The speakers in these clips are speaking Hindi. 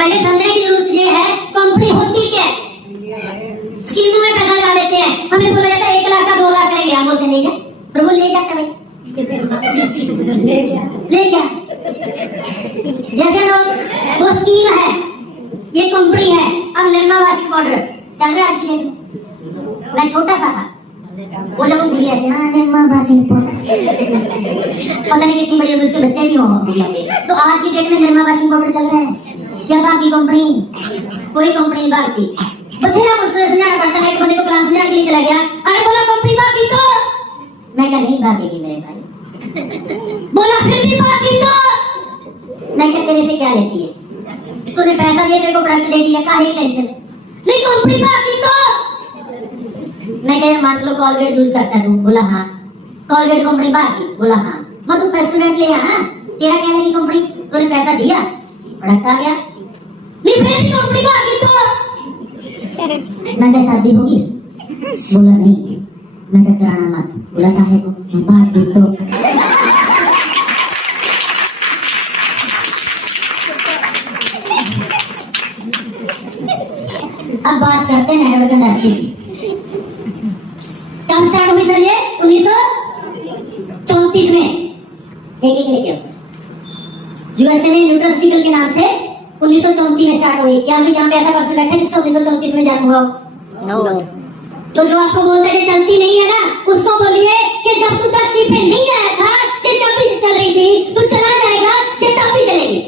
पहले समझने की जरूरत ये है कंपनी होती क्या है। स्कीमों में पैसा लगा देते हैं, हमें बोला जाता है 1 लाख का 2 लाख का गया, बोलते नहीं जा, पर वो ले जाता भाई ले क्या जैसे लोग वो स्कीम है, ये कंपनी है। अब निर्मा वार्षिक ऑर्डर चल रहा है आज की डेट में। मैं छोटा सा था वो जब वो गुड़िया से निर्मा वार्षिक पता नहीं कितनी बड़ी होगी, उसके बच्चे भी हो गुड़िया के। तो आज की डेट में निर्मा वार्षिक ऑर्डर चल रहा है क्या? बाकी कंपनी कोई कंपनी बाकी बथेरा मुझसे समझाना पड़ता है। एक बंदे को प्लान समझाने के लिए चला गया, अरे बोला कंपनी बाकी तो, मैं कहा नहीं भागेगी मेरे भाई। बोला फिर भी बाकी तो, मैं कहा तेरे से क्या लेती है, तूने पैसा दिया, तेरे को प्रोडक्ट दे दिया, काहे टेंशन, नहीं कंपनी बाकी तो। मैं कहा मान लो कॉलगेट यूज करता है तू, बोला हाँ। कॉलगेट कंपनी बाकी, बोला हाँ। मैं तू पेप्सोडेंट ले आना, तेरा क्या लगी कंपनी, तूने पैसा दिया प्रोडक्ट आ गया, नहीं फिर भी कंपनी बाकी तो। मैं कहा शादी होगी, बोला नहीं। मैं कहा कराना मत, बोला काहे को, बाकी तो। अब बात करते हैं नेटवर्क इंडस्ट्री की। कब स्टार्ट हुई सर ये? 1934 में। एक लेके यूएसए में न्यूट्रास्यूटिकल के नाम से 1934 में स्टार्ट हुई। क्या अभी जहाँ पे ऐसा पर्सन बैठा है जिसका 1934 में जन्म हुआ? नो। तो जो आपको बोलते हैं चलती नहीं है ना, उसको बोलिए कि जब तू धरती पे नहीं आया था, कि जब भी चल रही थी, तू चला जाएगा, कि तब भी चलेगी।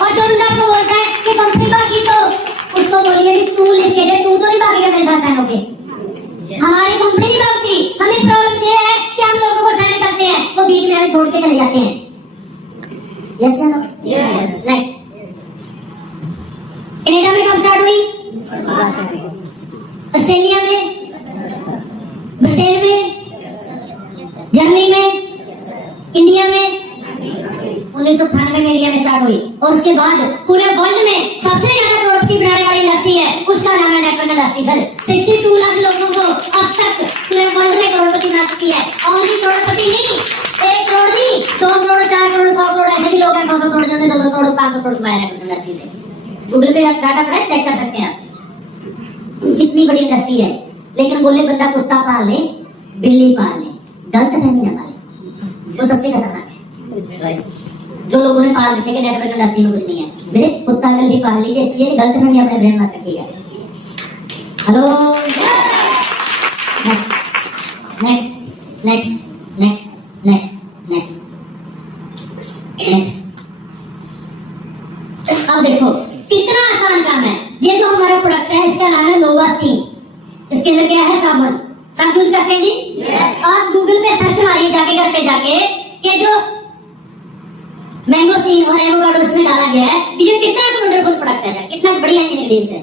और जो बंदा आपको बोलता है कि कंपनी बाकी तो, उसको बोलिए कि तू लिख के दे, तू तो नहीं बाकी का मेरे साथ साइन होके। हमारी कंपनी नहीं बाकी, हमें प्रॉब्लम ये है कि हम लोगों को साइन करते हैं, वो बीच में हमें छोड़ के चले जाते हैं। Yes sir no? Yes. Next, Canada में कब स्टार्ट हुई? ऑस्ट्रेलिया में, ब्रिटेन में, जर्मनी में, इंडिया में 1998 में इंडिया में स्टार्ट हुई। और उसके बाद पूरे वर्ल्ड में सबसे ज्यादा प्रोडक्ट बनाने वाली इंडस्ट्री है, उसका नाम है नेटवर्क इंडस्ट्री सर। 62 लाख लोगों को अब तक पूरे वर्ल्ड में करोड़पति बना चुकी है। ओनली करोड़पति नहीं, 1 करोड़ नहीं, 2 करोड़, 4 करोड़, 100 करोड़, ऐसे भी लोग हैं 100 करोड़, जिन्होंने 2 करोड़, 5 करोड़ कमाया नेटवर्क इंडस्ट्री से। गूगल पे डाटा पड़ा है, चेक कर सकते हैं आप, कितनी बड़ी इंडस्ट्री है। लेकिन बोले बंदा कुत्ता पाल ले, बिल्ली पाल ले, गलत फहमी ना पाले, वो सबसे खतरनाक है। जो लोगों ने पाल रखे कि नेटवर्क इंडस्ट्री में कुछ नहीं है, मेरे कुत्ता बिल्ली पाल लीजिए, अच्छी है, गलत फहमी अपने ब्रेन में रखिएगा। Hello, next next next next next next next. अब देखो कितना आसान काम है। ये जो हमारा प्रोडक्ट है इसका नाम है नोवास्टीन। इसके अंदर क्या है? साबुन। सब यूज करते हैं जी? yes. आप गूगल पे सर्च मारिए जाके, घर पे जाके, कि जो मैंगोस्टीन और एवोकाडो इसमें डाला गया है, ये कितना वंडरफुल प्रोडक्ट है, कितना बढ़िया इंग्रेडिएंट्स है।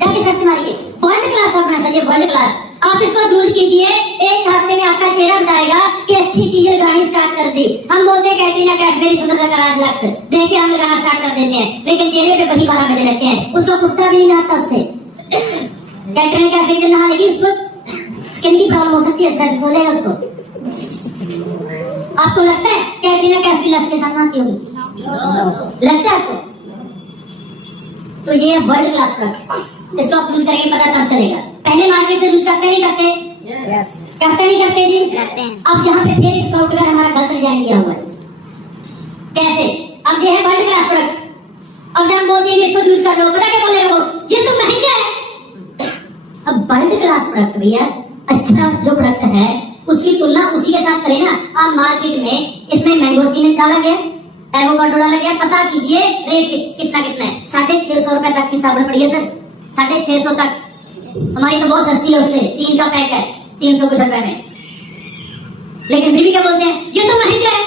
जाके सर्च मारिए, वर्ल्ड क्लास अपना सर, ये वर्ल्ड क्लास। आप इसको यूज कीजिए, 1 हफ्ते में आपका चेहरा बताएगा कि अच्छी चीजें लगानी स्टार्ट कर दी। हम बोलते हैं कैटरीना कैफ मेरी सुंदरता का राज लक्ष्य, देख के हम लगाना स्टार्ट कर देते हैं, लेकिन चेहरे पे वही 12 बजे लगते हैं, उसको कुत्ता भी नहीं नहाता उससे। कैटरीना कैफ एक दिन नहा लेगी, उसको स्किन की प्रॉब्लम हो सकती है, स्ट्रेस हो जाएगा उसको। आपको लगता है कैटरीना कैफ की लक्ष्य के साथ नहाती होगी? लगता है आपको? तो ये वर्ल्ड क्लास प्रोडक्ट, इसको आप यूज करेंगे पता तब चलेगा। पहले मार्केट से यूज करते नहीं करते? yes. करते नहीं करते जी? करते हैं। अब जहाँ पे फिर एक सॉफ्टवेयर हमारा गलत डिजाइन किया हुआ है, कैसे? अब ये है वर्ल्ड क्लास प्रोडक्ट, अब जब हम बोलते हैं इसको यूज कर लो, पता क्या बोलेगा वो? ये तो महंगा है। अब वर्ल्ड क्लास प्रोडक्ट भैया, अच्छा जो प्रोडक्ट है उसकी तुलना उसी के साथ करें ना। आप मार्केट में इसमें मैंगोस्टीन डाला गया, एवोकाडो डाला गया, पता कीजिए रेट कितना कितना है। 650 रुपए तक की साबुन पड़ी है सर, 650 तक। हमारी तो बहुत सस्ती है, उससे 3 का पैक है 300 कुछ रुपए में, लेकिन फिर भी क्या बोलते हैं? ये तो महंगा है।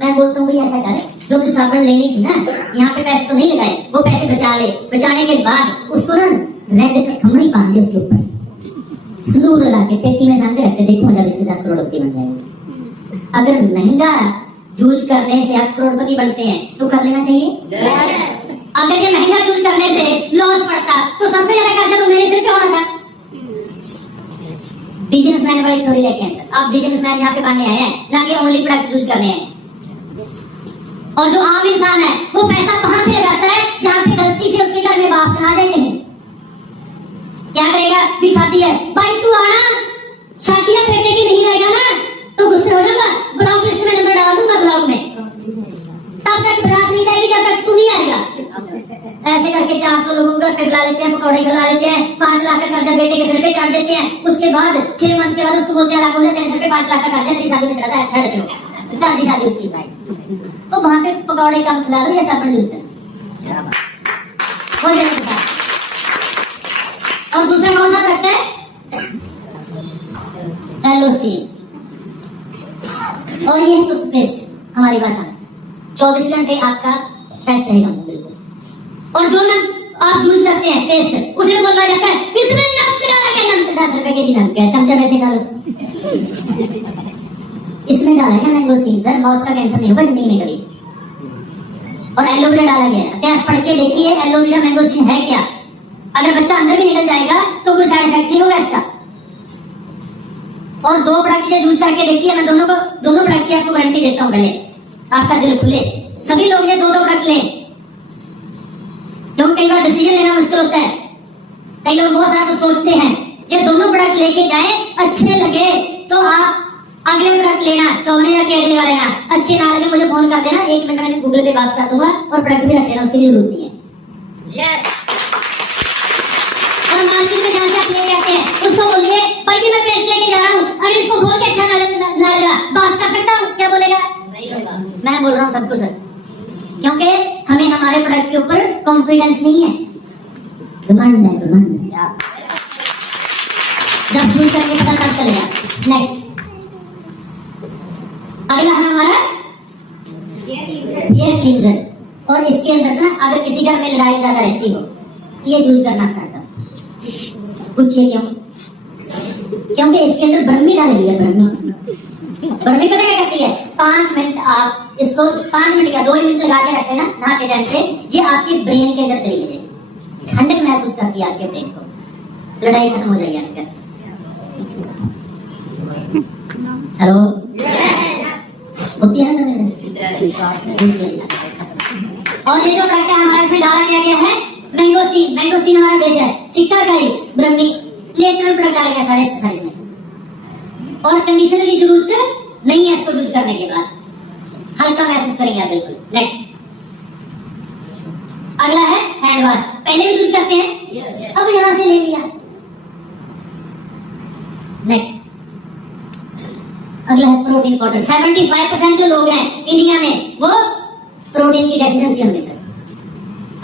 मैं बोलता हूँ भाई ऐसा कर, जो तू साबुन लेनी थी ना, यहाँ पे पैसे तो नहीं लगाए, वो पैसे बचा ले। बचाने के बाद उसको ना रेड का खमड़ी बांध दे, उसके ऊपर सिंदूर लगा के पेटी में सामने रखते, देखो जब इसके साथ करोड़पति बन जाएगा। अगर महंगा यूज करने से आप करोड़पति बनते हैं तो कर लेना चाहिए। yes. अगर ये महंगा यूज करने से लॉस पड़ता तो सबसे ज्यादा कर्जा तो मेरे सिर पे होना था। बिजनेसमैन वाली थ्योरी लेके हैं सर, आप बिजनेसमैन यहाँ पे बनने आए हैं, ना कि ओनली प्रोडक्ट यूज करने आए हैं। और जो आम इंसान है वो पैसा कहाँ पे लगाता है? जहाँ पे गलती से उसके घर में बाप से आ जाते हैं। क्या करेगा? भी शादी है, भाई तू आना, शादियां बेटे की नहीं आएगा ना तो गुस्से हो जाऊंगा, ब्लॉक लिस्ट में नंबर डाल दूंगा ब्लॉक में, तब तक बारात नहीं जाएगी जब तक तू नहीं आएगा। ऐसे करके 400 लोगों को घर पे बुला लेते हैं, पकौड़े खिला लेते हैं, 5 लाख का कर्जा बेटे के सिर पे चढ़ देते हैं। उसके बाद 6 मंथ के बाद उसको बोलते हैं लाखों तेरे सिर पे 5 लाख का कर्जा, तेरी शादी में चढ़ा है, अच्छा लगे हो गया, दादी शादी उसकी भाई। तो वहां पे पकौड़े कम खिला लो या सरपंच यूज कर हो जाएगा। और दूसरा कौन सा प्रोडक्ट है? एलोस्टीन। और ये टूथपेस्ट हमारी भाषा में 24 घंटे आपका फ्रेश रहेगा बिल्कुल। और जो नमक आप यूज करते हैं पेस्ट, उसे बोला जाता है इसमें नमक डाला गया, नमक 10 रुपए के जी नमक है, चमचा वैसे डालो। इसमें डाला है मैंगोस्टीन सर, माउथ का कैंसर नहीं होगा जिंदगी में कभी। और एलोवेरा डाला गया है, इतिहास पढ़ के देखिए एलोवेरा मैंगोस्टीन है क्या। अगर बच्चा अंदर भी निकल जाएगा तो कोई साइड इफेक्ट नहीं होगा इसका। और 2 प्रोडक्ट यूज करके देखिए, मैं दोनों प्रोडक्ट की आपको गारंटी देता हूँ। पहले आपका दिल खुले, सभी लोग ये 2 प्रोडक्ट लें, क्योंकि कई बार डिसीजन लेना मुश्किल होता है, कई लोग बहुत सारा कुछ सोचते हैं। ये दोनों प्रोडक्ट लेके जाएं, अच्छे लगे तो आप अगले प्रोडक्ट लेना, चौने या केडली का लेना, अच्छे ना लगे मुझे फोन कर देना, 1 मिनट में गूगल पे बात कर दूंगा और प्रोडक्ट भी रख लेना, उसकी जरूरत नहीं है। और मार्केट में जहाँ से आप लेके आते हैं उसको बोलिए भाई जी मैं पेस्ट लेके जा रहा हूँ, अगर इसको खोल के अच्छा ना लगा बात कर सकता हूँ, क्या बोलेगा? मैं बोल रहा हूँ सबको सर, क्योंकि हमें हमारे प्रोडक्ट के ऊपर कॉन्फिडेंस नहीं है, घमंड है, घमंड है। जब यूज करके पता तब चलेगा। नेक्स्ट अगला है हमारा ये क्लींजर। और इसके अंदर ना अगर किसी घर में लड़ाई ज्यादा रहती हो, ये यूज करना स्टार्ट करो। पूछिए क्यों? क्योंकि इसके अंदर ब्रह्मी डाली है। ब्रह्मी पता क्या करती है? 5 मिनट आप इसको 5 मिनट का 2 मिनट लगा के रखे ना नहाते टाइम से, ये आपके ब्रेन के अंदर चली जाएगी, ठंडक महसूस करती है आपके ब्रेन को, लड़ाई खत्म हो जाएगी आपके पास। हेलो होती है ना? और ये जो प्रोडक्ट हमारा इसमें डाला गया है मैंगोस्टीन। मैंगोस्टीन हमारा बेस है, सिक्काकारी, ब्रह्मी, नेचुरल प्रोडक्ट डाला गया सारे इसमें। और कंडीशनर की जरूरत नहीं है इसको यूज करने के बाद, हल्का महसूस करेंगे आप बिल्कुल। नेक्स्ट अगला है हैंड वॉश। पहले भी यूज करते हैं, अब यहां से ले लिया। नेक्स्ट अगला है प्रोटीन पाउडर। 75% जो लोग हैं इंडिया में वो प्रोटीन की डेफिशिएंसी होने से।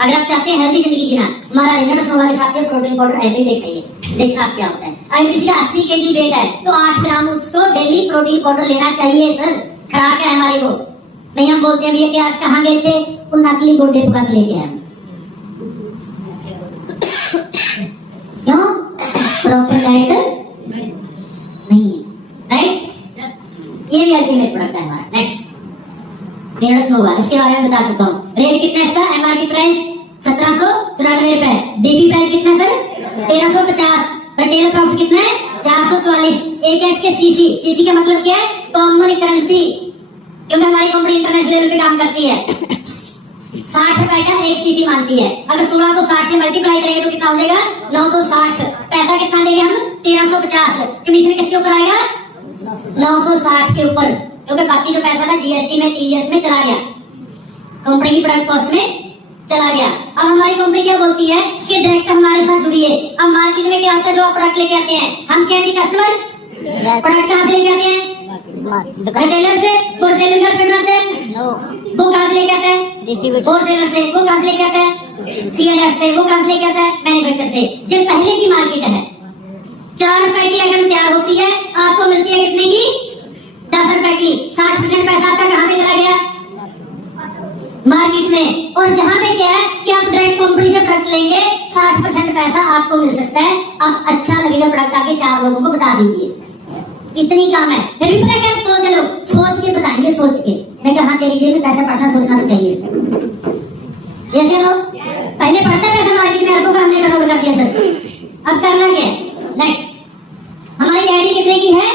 अगर आप चाहते हैं हेल्दी जिंदगी जीना, हमारा डिनर सोमवार के साथ प्रोटीन पाउडर एवरीडे खाइए, देखना क्या होता है। अगर किसी का 80 kg वेट है तो 8 ग्राम उसको डेली प्रोटीन पाउडर लेना चाहिए सर। खराब है हमारी वो नहीं, हम बोलते हैं भैया कि आप कहाँ गए थे, वो नकली गोडे पका के लेके आए। क्यों? प्रॉपर डाइट नहीं है, राइट? ये भी अल्टीमेट प्रोडक्ट है हमारा। नेक्स्ट डेढ़ होगा, इसके बारे में बता चुका हूँ। रेट कितना है इसका? एमआरपी प्राइस 1794 रुपए, डीपी प्राइस कितना है सर? 1350। रिटेल प्रॉफिट कितना है? 444। एक है इसके सीसी। सीसी का मतलब क्या है? कॉमन करेंसी, क्योंकि हमारी कंपनी इंटरनेशनल लेवल पे काम करती है। 60 रुपए का 1 सीसी मानती है। अगर 16 को 60 से मल्टीप्लाई करेंगे तो कितना हो जाएगा? 960। पैसा कितना देंगे हम? 1350। कमीशन किसके ऊपर आएगा? 960 के ऊपर, क्योंकि बाकी जो पैसा था जीएसटी में टीडीएस में चला गया, कंपनी की प्रोडक्ट कॉस्ट में चला गया। अब हमारी कंपनी क्या बोलती है कि डायरेक्ट हमारे साथ जुड़िए। अब मार्केट में क्या होता है, जो आप प्रोडक्ट लेके आते हैं, हम क्या जी कस्टमर प्रोडक्ट कहाँ से लेके आते हैं? रिटेलर से। वो रिटेलर घर पे बनाते हैं, वो कहाँ से लेके आते हैं? होलसेलर से। वो कहाँ से लेके आते हैं? सीएनएफ से। वो कहाँ से लेके आता है? मैन्युफैक्चर से। जो पहले की मार्केट है 4 रुपए की अगर तैयार होती है, आपको मिलती है कितने की? 10 रुपए की। 60% पैसा आपका कहाँ पे चला गया? मार्केट में। और जहाँ पे क्या है कि आप डायरेक्ट कंपनी से प्रोडक्ट लेंगे, 60% पैसा आपको मिल सकता है। अब अच्छा लगेगा प्रोडक्ट आके 4 लोगों को बता दीजिए, इतनी काम है। फिर भी पता क्या बोलते लोग, सोच के बताएंगे, सोच के। मैं कहा तेरी जेब में पैसा पड़ना सोचना तो चाहिए। जैसे लोग पहले पढ़ता पैसा मार्केट में, अरबों का हमने टर्नओवर कर दिया सर, अब करना क्या? नेक्स्ट हमारी आईडी कितने की है?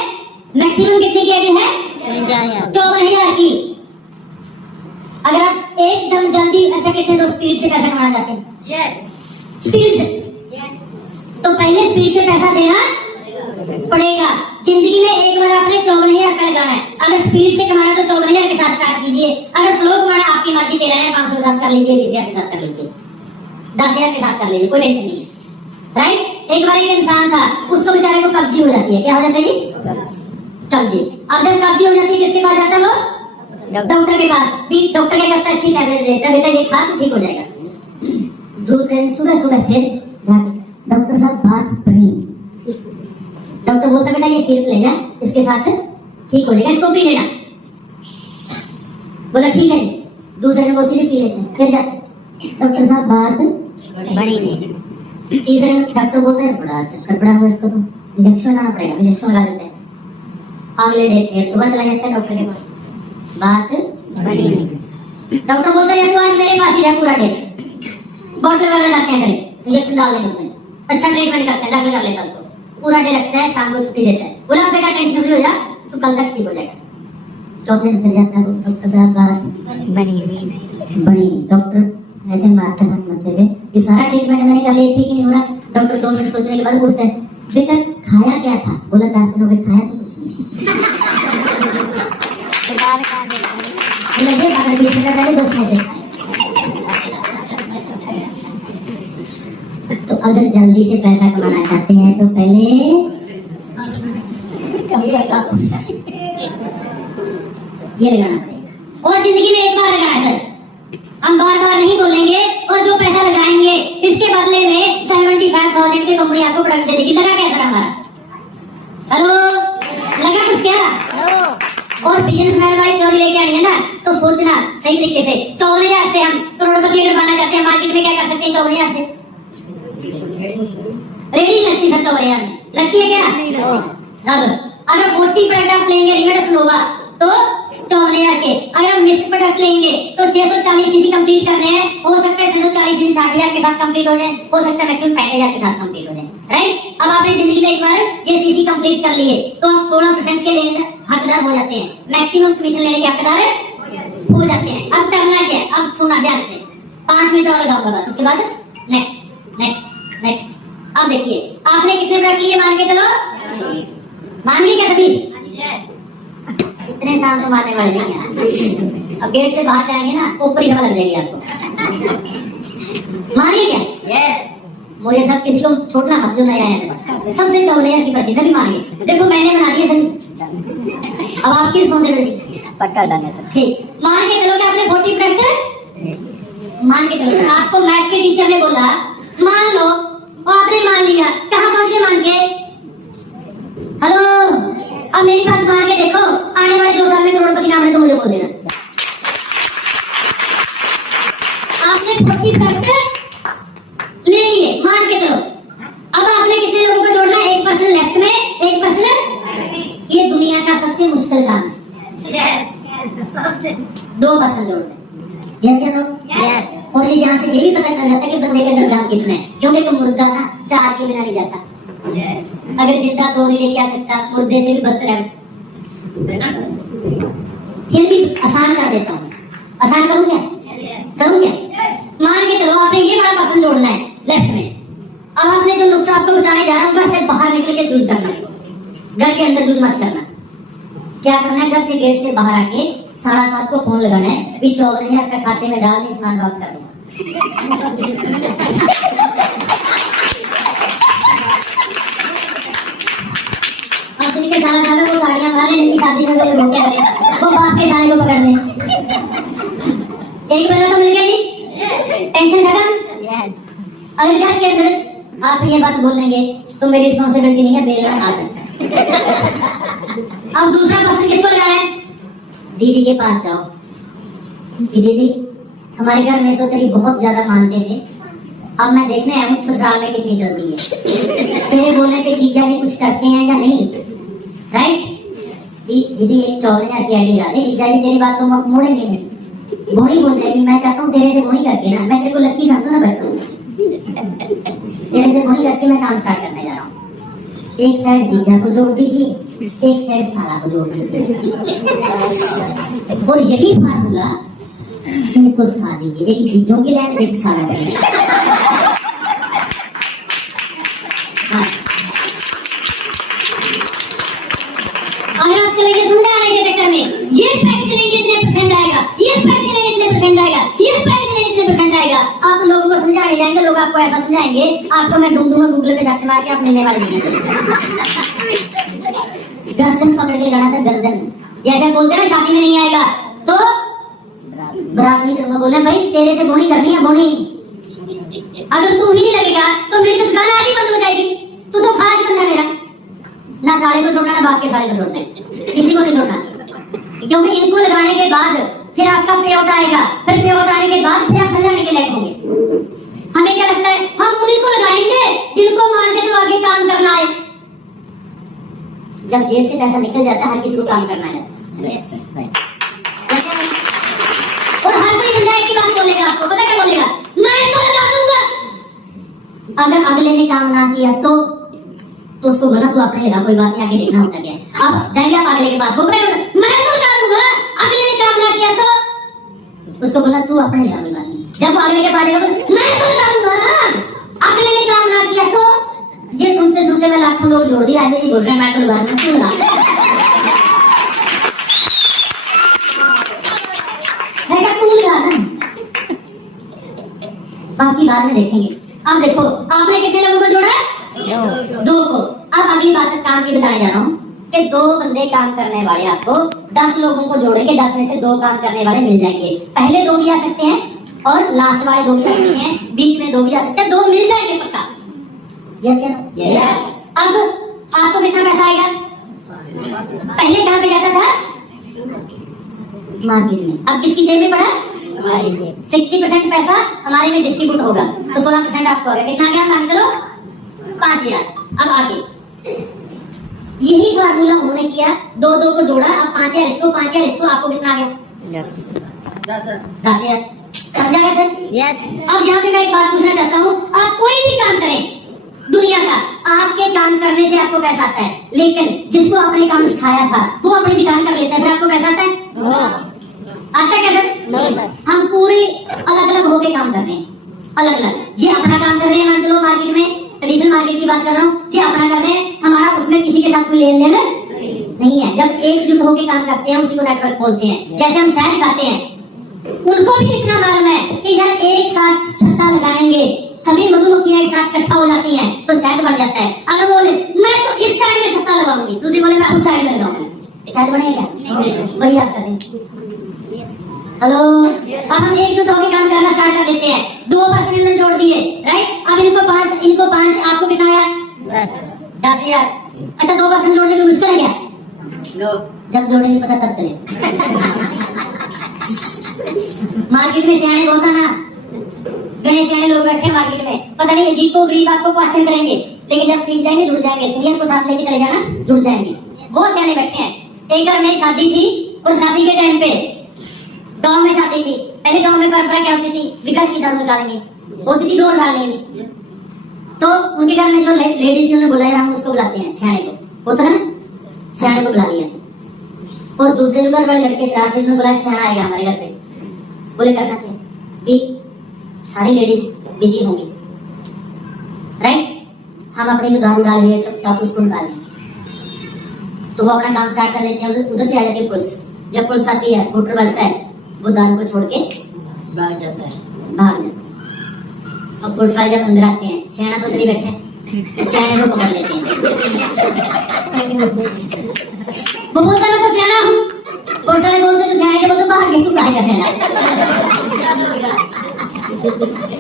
मैक्सिमम कितने की आईडी है? 54,000 की। अगर आप एकदम जल्दी, अच्छा कहते हैं तो स्पीड से पैसा कमाना चाहते हैं, यस स्पीड से, तो पहले स्पीड से पैसा देना पड़ेगा। जिंदगी में एक बार आपने 54,000 रुपया लगाना है। अगर स्पीड से कमाना तो 54,000 के साथ स्टार्ट कीजिए। अगर स्लो कमाना आपकी मर्जी, 13,000 500 के साथ कर लीजिए, 20,000 के साथ कर लीजिए, 10,000 के साथ कर लीजिए, कोई टेंशन नहीं है। राइट? एक बार एक इंसान था, उसको बेचारे को कब्जी हो जाती है। क्या हो जाता है जी? कब्जी। अब जब कब्जी हो जाती है किसके पास जाता है वो? डॉक्टर के पास। डॉक्टर क्या करता है? अच्छी टैबलेट देता है, बेटा ये खा तो ठीक हो जाएगा। दूसरे दिन सुबह सुबह फिर जाके डॉक्टर साहब बात बनी। डॉक्टर बोलता बेटा ये सिरप लेना, इसके साथ ठीक हो जाएगा, इसको पी लेना। बोला ठीक है जी। दूसरे दिन वो सिरप पी लेते हैं, फिर जाते डॉक्टर साहब बात बनी नहीं। तीसरे दिन डॉक्टर बोलते हैं बड़ा खड़बड़ा हुआ, इसको तो इंजेक्शन लगाना पड़ेगा, इंजेक्शन लगा देते हैं। अगले डे फिर सुबह चला जाता है डॉक्टर के पास, बात बनी नहीं। डॉक्टर बोलता है तू आज मेरे पास ही रह पूरा डे, बॉटल वाला जाते हैं, इंजेक्शन डाल देंगे उसमें, अच्छा ट्रीटमेंट करते हैं, दाखिल कर लेता है उसको, पूरा डे रखता है, शाम को छुट्टी देता है। बोला बेटा टेंशन फ्री हो जा, तो कल तक ठीक हो जाएगा। चौथे दिन फिर जाता है डॉक्टर साहब बात बनी। डॉक्टर ऐसे मारते हाथ मत देवे, ये सारा ट्रीटमेंट मैंने कर लिया, ठीक ही नहीं हो रहा। डॉक्टर 2 मिनट सोचने के बाद पूछता है बेटा खाया क्या था? बोला 10 दिन हो गए खाया तो कुछ नहीं। लगे अगर 20 मिनट पहले 2 समोसे खाए। तो अगर जल्दी से पैसा कमाना चाहते हैं तो पहले ये लगाना पड़ेगा, और जिंदगी में एक बार लगाना है सर, हम बार बार नहीं बोलेंगे। और जो पैसा लगाएंगे इसके बदले में 75,000 की कंपनी आपको प्रोडक्ट दे देगी। लगा क्या सर हमारा? हेलो, लगा कुछ क्या? और बिजनेसमैन वाली थ्योरी लेके आनी है ना, तो सोचना सही तरीके से। 54,000 से हम करोड़पति अगर बनना चाहते हैं, मार्केट में क्या कर सकते हैं? 54,000 से रेडी लगती है, 54,000 में लगती है क्या? चलो अगर 40 प्रोडक्ट आप लेंगे रिमिटेड होगा तो 54,000 के। अगर हम मिक्स प्रोडक्ट लेंगे तो 640 सीसी कंप्लीट करने हैं, हो सकता है 640 सीसी 60,000 के साथ कंप्लीट हो जाए, हो सकता है मैक्सिमम 65,000 के साथ कंप्लीट हो जाए। राइट? अब आपने जिंदगी में एक बार ये सीसी कंप्लीट कर लिए तो आप 16% के लेने हकदार हो जाते हैं, मैक्सिमम कमीशन लेने के हकदार हो जाते हैं। अब करना क्या है? अब सुना ध्यान से, 5 मिनट और लगाऊंगा बस, उसके बाद नेक्स्ट नेक्स्ट नेक्स्ट। अब देखिए आपने कितने प्रोडक्ट लिए? मान के चलो, मान के क्या सभी? इतने साल तो मारने वाले नहीं हैं। अब गेट से बाहर जाएंगे ना, ऊपरी हवा लग जाएगी आपको। मानिए क्या? यस। मुझे सब किसी को छोड़ना मत, जो नया है सबसे 54,000 की पर्ची सभी मांगे। देखो मैंने बना दिया सभी, अब आपकी रिस्पॉन्सिबिलिटी पक्का डालना है। ठीक, मान के चलो कि आपने 40 प्रोडक्ट, मान के चलो आपको मैथ के टीचर ने बोला मान लो, और आपने मान लिया। कहाँ पहुंच गए मान के? हेलो, अब मेरी बात मान के देखो, आने वाले 2 साल में करोड़पति नाम है तो मुझे बोल देना। आपने 40 प्रोडक्ट ले लिए, मान के चलो। अब आपने कितने लोगों को जोड़ना? 1% लेफ्ट में, 1% ये दुनिया का सबसे मुश्किल काम है। 2% जोड़ना। यस या नो? यस। और ये जहाँ से ये भी पता चल जाता है कि बंदे के अंदर दाम कितना है, क्योंकि एक मुर्गा ना 4 के बिना नहीं जाता। अगर जिंदा 2 नहीं लेके आ सकता, मुर्दे से भी बदतर है। फिर भी आसान कर देता हूँ, आसान करूँ क्या? करूँ क्या? मान के चलो आपने ये बड़ा पर्सन जोड़ना है लेफ्ट में। अब आपने जो नुस्खा आपको बताने जा रहा हूँ, घर से बाहर निकल के यूज करना है, घर के अंदर यूज मत करना। क्या करना है? घर से गेट से बाहर आके 7:30 को फोन लगाना है, भी 54,000 रुपए खाते में डाल के स्मार्ट वापस कर दूंगा। अब सुनिए 7:30 को गाड़ियां मारे, इनकी शादी में बोले क्या करें, वो बाप के साले को पकड़ ले। एक बंदा तो मिल गया जी, टेंशन खत्म। अगर घर के अंदर आप ये बात बोलेंगे तो मेरी रिस्पॉन्सिबिलिटी नहीं है, बेलना आ सकता है। अब दूसरा पर्सन किसको लगाना है? दीदी के पास जाओ, दीदी हमारे घर में तो तेरी बहुत ज्यादा मानते थे, अब मैं देखने आया हूँ ससुराल में कितनी चलती है, तेरे बोलने पे जीजा जी कुछ करते हैं या नहीं? राइट? दीदी एक 54,000 की आईडी लगा दे, जीजा जी तेरी बात तो मोड़ेंगे नहीं, गोनी बोल जाएगी। मैं चाहता हूँ तेरे से गोनी करके ना, मैं तेरे को लक्की समझू ना बैठू, तेरे से गोनी करके मैं काम स्टार्ट करने जा रहा हूँ। एक साइड जीजा को जोड़ दीजिए, एक साइड साला को जोड़ दीजिए, और यही फार्मूला इनको सिखा दीजिए, एक चीजों की लैब, एक सारा की। हाँ। अगर आप चलेंगे समझाने के चक्कर में, ये पैक चलेंगे इतने परसेंट आएगा, ये पैक चलेंगे इतने परसेंट आएगा, ये पैक चलेंगे इतने परसेंट आएगा, आप लोगों को समझाने जाएंगे, लोग आपको ऐसा समझाएंगे, आपको मैं ढूंढूंगा गूगल पे सर्च मार के, आप मिलने वाले नहीं। गर्दन पकड़ के लगाना सर, गर्दन। जैसे बोलते हैं ना शादी में नहीं आएगा तो बरात नहीं चलूंगा, बोले भाई तेरे से बोनी करनी है, बोनी। अगर तू ही नहीं लगेगा तो मेरी दुकान आज ही बंद हो जाएगी। तू तो खास बंदा मेरा, ना साले को छोड़ना, ना बाप के साले को छोड़ना, किसी को नहीं छोड़ना, क्योंकि इनको लगाने के बाद फिर आपका पे आउट आएगा, फिर पे आउट आने के बाद फिर आप समझाने के लायक होंगे। हमें क्या लगता है, हम उन्हीं को लगाएंगे जिनको मान के तो आगे काम करना है। जब जेब से पैसा निकल जाता है, हर किसी को काम करना है, और हर कोई बंदा एक ही बात बोलेगा, आपको पता क्या बोलेगा, मैं तो लगा दूंगा। अगर अगले ने काम ना किया तो उसको बोला तू अपने लगा, कोई बात नहीं, आगे देखना होता क्या है। अब जाइए आप अगले के पास, वो बोलेगा मैं तो लगा दूंगा, अगले ने काम ना किया तो उसको बोला तू अपने लगा, कोई बात नहीं। जब अगले के पास जाएगा, मैं तो लगा दूंगा ना, अगले ने काम ना किया तो। ये सुनते सुनते मैं लाखों लोग जोड़ दिया, आज ये बोल रहे हैं मैं तो लगा दूंगा, क्यों लगा? बाकी बाद में देखेंगे। अब देखो आपने कितने लोगों को जोड़ा है? दो को। अब अगली बात काम की बताने जा रहा हूँ कि 2 बंदे काम करने वाले, आपको 10 लोगों को जोड़ेंगे, 10 में से 2 काम करने वाले मिल जाएंगे। पहले 2 भी आ सकते हैं और लास्ट वाले 2 भी आ सकते हैं, बीच में 2 भी आ सकते हैं, 2 मिल जाएंगे पक्का। यस या नो? अब आपको कितना पैसा आएगा? पहले कहाँ पे जाता था? मार्केट में। अब किसकी जेब में पड़ा? 60% पैसा हमारे में डिस्ट्रीब्यूट होगा, तो 16% आपको होगा। कितना गया मान चलो? 5000। अब आगे यही फार्मूला उन्होंने किया, 2 को जोड़ा, अब 5000 इसको, 5000 इसको, आपको कितना आ गया? 10,000। समझा क्या सर? यस। अब यहाँ पे मैं एक बात पूछना चाहता हूँ, आप कोई भी काम करें दुनिया का, आपके काम करने से आपको पैसा आता है, लेकिन जिसको आपने काम सिखाया था वो अपनी दुकान कर लेता है, फिर आपको पैसा आता है? आता है कैसे? हम पूरे अलग अलग होके काम कर रहे हैं, अलग अलग। जी अपना काम कर रहे हैं, मान चलो मार्केट में, ट्रेडिशनल मार्केट की बात कर रहा हूँ, जी अपना कर रहे हैं, हमारा उसमें किसी के साथ कोई लेन देन नहीं है। जब एकजुट होके काम करते हैं उसी को नेटवर्क बोलते हैं। जैसे हम शहद खाते हैं, उनको भी इतना मालूम है कि जब एक साथ छत्ता लगाएंगे, सभी मधुमक्खियां एक साथ इकट्ठा हो जाती हैं तो शहद बन जाता है। अगर बोले मैं तो इस साइड में छत्ता लगाऊंगी, दूसरी बोले मैं उस साइड में लगाऊंगी, शहद बनेगा क्या? वही आप करें। हेलो, अब हम एकजुट होकर काम करना स्टार्ट कर देते हैं। 2% जोड़ दिए, राइट? अब इनको 5, आपको कितना आया? 10,000। अच्छा 2% जोड़ने में मुश्किल है क्या? जब जोड़ेंगे पता तब चले। मार्केट में सियाने बहुत है ना, गणे सियाने लोग बैठे हैं मार्केट में, पता नहीं अजीब को गरीब आपको क्वेश्चन करेंगे, लेकिन जब सीख जाएंगे जुड़ जाएंगे, सीनियर को साथ लेके चले जाना, जुड़ जाएंगे। बहुत सियाने बैठे हैं। एक बार मेरी शादी थी और शादी के टाइम पे गांव में शादी थी। पहले गांव में परंपरा क्या होती थी, विकट की दारू निकालेंगे, होती थी डोर डालेंगे, तो उनके घर में जो लेडीज ने बुलाया, हम उसको बुलाते हैं सियाने को, होता है ना, सियाने को बुला लिया। और दूसरे घर वाले लड़के शरारती ने बुलाया, सियाना आएगा हमारे घर पे, बोले करना क्या भी, सारी लेडीज बिजी होंगी, राइट? हम अपने जो दारू डाल रहे हैं तो उसको निकाल लेंगे, तो वो अपना काम स्टार्ट कर लेते हैं। उधर से आ जाती है पुलिस, जब पुलिस आती है, मोटर बजता है, वो दारू को छोड़ के भाग जाता है। अब पुलिस वाले जब अंदर आते हैं, सियाना तो उधर बैठे हैं, सियाने को पकड़ लेते हैं। वो बोलता है मैं तो सियाना हूँ, पुलिस वाले बोलते तो सियाने के बोलते बाहर गए, तू काहे का सियाना?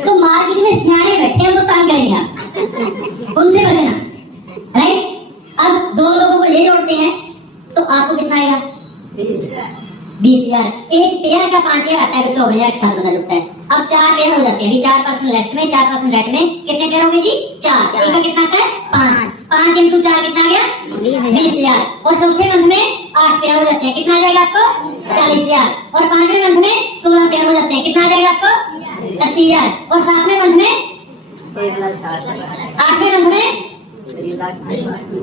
तो मार्केट में सियाने बैठे हैं, तो तंग करेंगे आप, उनसे बचना, राइट? अब 2 लोगों को ये जोड़ते हैं तो आपको कितना आएगा? 20,000। एक पेयर का 5,000 आता है, 14,000 एक साथ बदल जाता है। अब 4 पेयर हो जाते हैं, 4% लेफ्ट में, 4% राइट में, कितने पेयर हो गए जी? 4। एक का कितना आता है? 5 इंटू 4 कितना आ गया? 20,000। और चौथे मंथ में 8 पेयर हो जाते हैं, कितना आ जाएगा आपको? 40,000। और 5वें मंथ में 16 पेयर हो जाते हैं, कितना आ जाएगा आपको? 80,000। और 7वें मंथ में 8वें मंथ में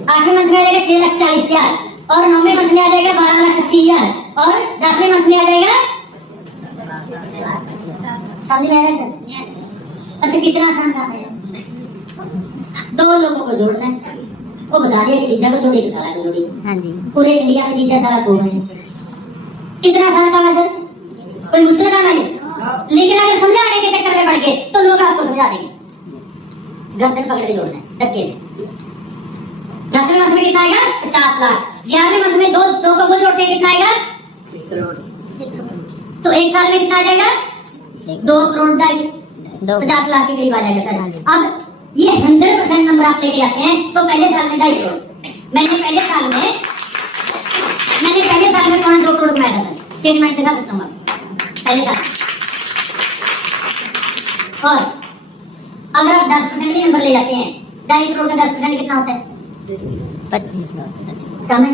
8वें मंथ में आ जाएगा 6,40,000। और 9वें मंथ में आ जाएगा 12,80,000। और 10वें मंथ में आ जाएगा समझ में आ रहा है सर? अच्छा कितना आसान काम है? दो लोगों को जोड़ना है, वो बता दिया कि जीजा को जोड़ी कि साला को जोड़ी। हाँ जी। पूरे इंडिया में जीजा साला को हैं। कितना आसान काम है सर? कोई मुश्किल काम है? लेकिन अगर समझाने के चक्कर में पड़ गए तो लोग आपको समझा देंगे। गर्दन पकड़ के जोड़ना है धक्के से। 10वें मंथ में कितना आएगा? 50 लाख। 11वें मंथ में दो को जोड़ते कितना आएगा? 1 करोड़। तो एक साल में कितना आ जाएगा? 2 करोड़ 50 लाख के करीब आ जाएगा सर। अब ये 100% नंबर आप लेके आते हैं तो पहले साल में 2.5 करोड़। मैंने पहले साल में 2 करोड़ कमाया था सर। स्टेटमेंट दिखा सकता हूँ पहले साल। और अगर आप 10% भी नंबर ले जाते हैं, 2.5 करोड़ का 10% कितना होता है? 25 कम है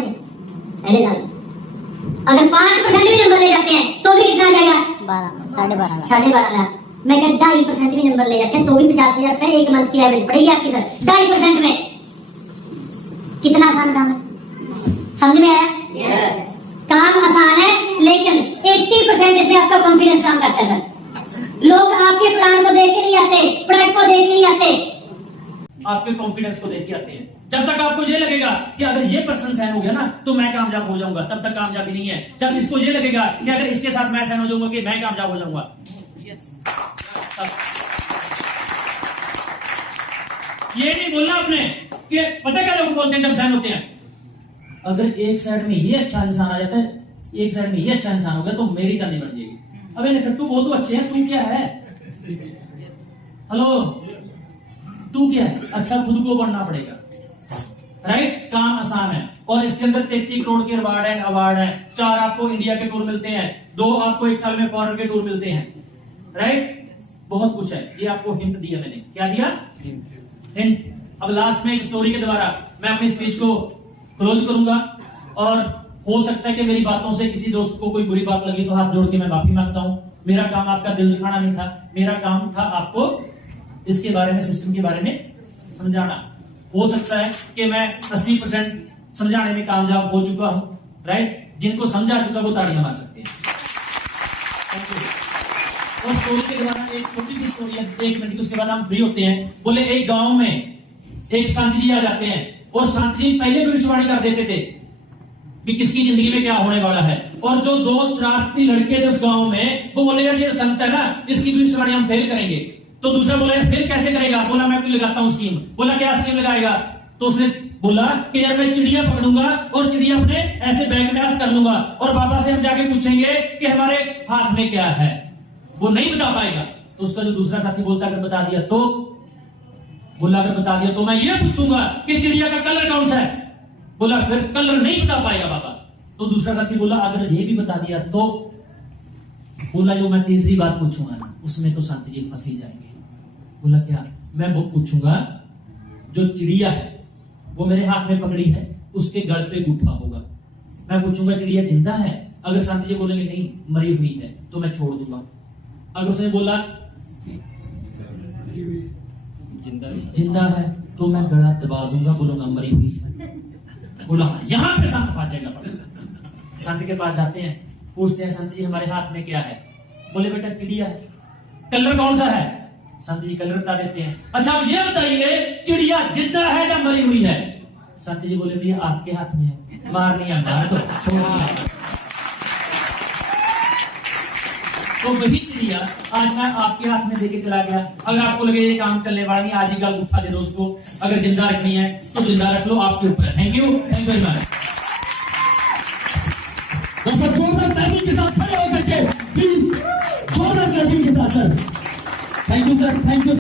पहले साल। अगर 5% भी नंबर ले जाते हैं तो भी कितना आ जाएगा? 12.5 लाख। 12.5 लाख। मैं कहता 2.5% भी नंबर ले जाते हैं तो भी 50,000 रुपए एक मंथ की एवरेज पड़ेगी आपकी सर। 2.5% में कितना आसान काम है? समझ में आया? काम आसान है लेकिन 80% इसमें आपका कॉन्फिडेंस काम करता है सर। लोग आपके प्लान को देख के नहीं आते, प्रोडक्ट को देख के नहीं आते, आपके कॉन्फिडेंस को देख के आते हैं। जब तक आपको ये लगेगा कि अगर ये पर्सन सहन हो गया ना तो मैं कामयाब हो जाऊंगा, तब तक कामयाबी नहीं है। जब इसको ये लगेगा कि अगर इसके साथ मैं सहन हो जाऊंगा कि मैं कामयाब हो जाऊंगा। ये नहीं बोलना आपने कि पता क्या लोग बोलते हैं जब सहन होते हैं, अगर एक साइड में ये अच्छा इंसान आ जाता है, एक साइड में ये अच्छा इंसान हो गया तो मेरी चांदी बन जाएगी। अबे नखट्टू बहुत तो अच्छे हैं, तू क्या है? हेलो, तू क्या है? अच्छा खुद को बनना पड़ेगा, राइट? काम आसान है और इसके अंदर 33 करोड़ के अवार्ड है। 4 आपको इंडिया के टूर मिलते हैं, 2 आपको एक साल में फॉरेन के टूर मिलते हैं, राइट? बहुत कुछ है। ये आपको हिंट दिया मैंने। क्या दिया? हिंट। अब लास्ट में एक स्टोरी के द्वारा मैं अपनी स्पीच को क्लोज करूंगा और हो सकता है कि मेरी बातों से किसी दोस्त को कोई बुरी बात लगी तो हाथ जोड़ के मैं माफी मांगता हूं। मेरा काम आपका दिल दिखाना नहीं था, मेरा काम था आपको इसके बारे में, सिस्टम के बारे में समझाना। हो सकता है कि मैं 80% समझाने में कामयाब हो चुका हूं, राइट? जिनको समझा चुका वो ताड़ियां मार सकते हैं। और स्टोरी के द्वारा एक छोटी सी स्टोरी है, 1 मिनट की, उसके बाद हम फ्री होते हैं। बोले एक गांव में एक संत जी आ जाते हैं और संत जी पहले भविष्यवाणी कर देते थे कि किसकी जिंदगी में क्या होने वाला है। और जो 2 शरारती लड़के थे उस गांव में, वो बोले यार ये संत है ना, इसकी भविष्यवाणी हम फेल करेंगे। तो दूसरा बोला फिर कैसे करेगा? बोला मैं कोई लगाता हूं स्कीम। बोला क्या स्कीम लगाएगा? तो उसने बोला कि यार मैं चिड़िया पकड़ूंगा और चिड़िया अपने ऐसे बैग में हाथ कर लूंगा और बाबा से हम जाके पूछेंगे कि हमारे हाथ में क्या है। वो नहीं बता पाएगा। तो उसका जो दूसरा साथी बोलता अगर बता दिया तो, बोला अगर बता दिया तो मैं ये पूछूंगा कि चिड़िया का कलर कौन सा है। बोला फिर कलर नहीं बता पाएगा बाबा। तो दूसरा साथी बोला अगर ये भी बता दिया तो, बोला जो मैं तीसरी बात पूछूंगा ना उसमें तो संत जी फंसी जाएंगे। बोला क्या? मैं वो पूछूंगा जो चिड़िया है वो मेरे हाथ में पकड़ी है उसके गल पे गुफा होगा। मैं पूछूंगा चिड़िया जिंदा है? अगर संत जी बोलेंगे नहीं मरी हुई है तो मैं छोड़ दूंगा। अगर उसने बोला जिंदा है तो मैं गला दबा दूंगा, बोलूंगा मरी हुई है। बोला यहां पे संत पहुंचेगा। संत के पास जाते हैं, पूछते हैं संत जी हमारे हाथ में क्या है? बोले बेटा चिड़िया है। कलर कौन सा है? संत जी कलर बता देते हैं। अच्छा अब ये बताइए चिड़िया जिंदा है या मरी हुई है? संत जी बोले भैया आपके हाथ में है, मारनी है मार दो, छोड़ दिया। तो वही चिड़िया आज मैं आपके हाथ में देके चला गया। अगर आपको लगे ये काम चलने वाला नहीं, आज ही गल उठा दे दो उसको। अगर जिंदा रखनी है तो जिंदा रख लो, आपके ऊपर है। Thank you very much. Thank you sir, thank you.